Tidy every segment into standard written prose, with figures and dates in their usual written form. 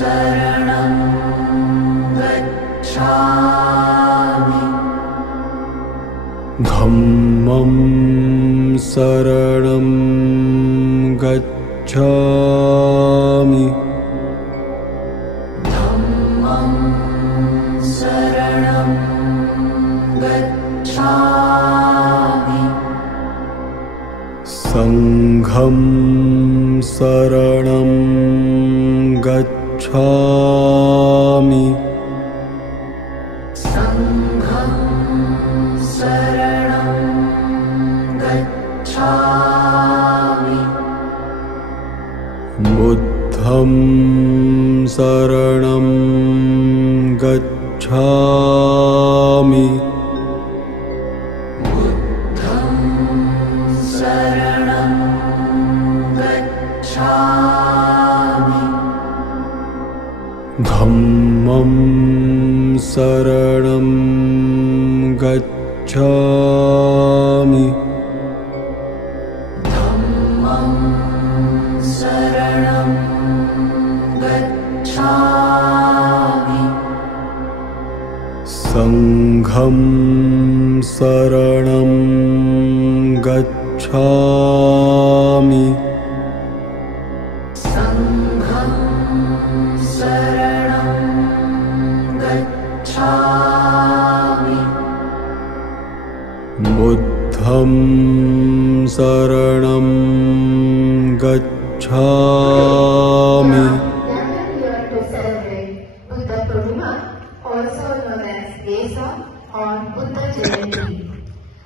शरणं गच्छामि धम्मं शरणं गच्छामि धम्मं शरणं गच्छामि संघं शरणं गच्छामि संघं शरणं गच्छामि बुद्धं शरणं गच्छामि बुद्धं शरणं गच्छामि धम्मं शरणं गच्छामि धम्मं शरणं गच्छामि संघं शरणं गच्छामि संघं शरणं गच्छामि बुद्धं शरणं गच्छामि Gathered here to celebrate Buddha Purnima, also known as Vesak or Buddha Jayanti,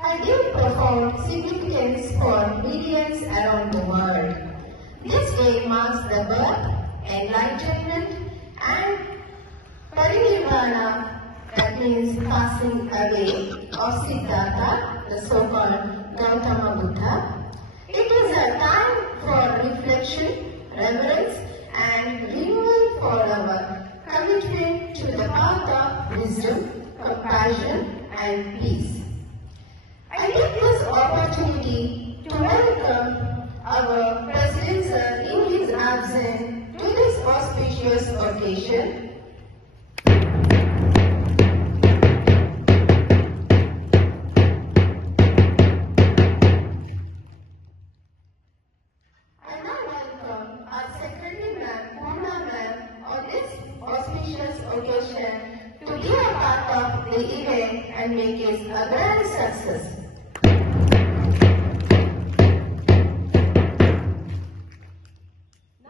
and give profound significance for millions around the world. This day marks the birth, enlightenment, and parinirvana, that means passing away, of Siddhartha, the so-called Gautama Buddha. It is a time for reflection, reverence, and renewal for our commitment to the path of wisdom, compassion, and peace. I take this opportunity to welcome our President Sir in his absence to this auspicious occasion. I now welcome our Secretary Ma'am, Purna Ma'am, on this auspicious occasion to be a part of the event and make it a grand success.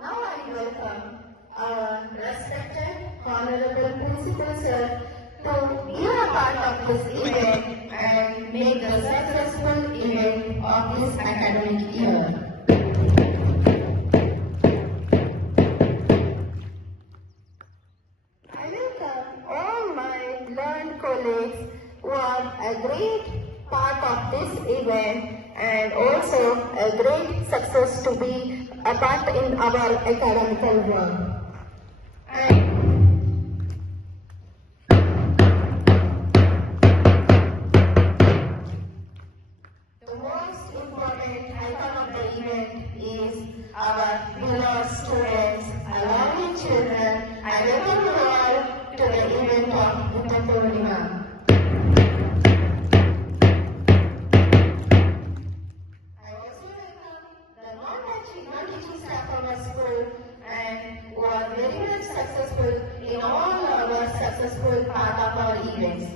Now I welcome our respected Honorable Principal Sir to be a part of this event and make the successful event of this academic year. I welcome all my learned colleagues who are a great part of this event and also a great success to be a part in our academical work. And the most important icon of the event is our beloved students, lovely children, and welcome you all to the event of Buddha Purnima. I also welcome the non-teaching staff of our school and who are very much successful in all our successful part of our events.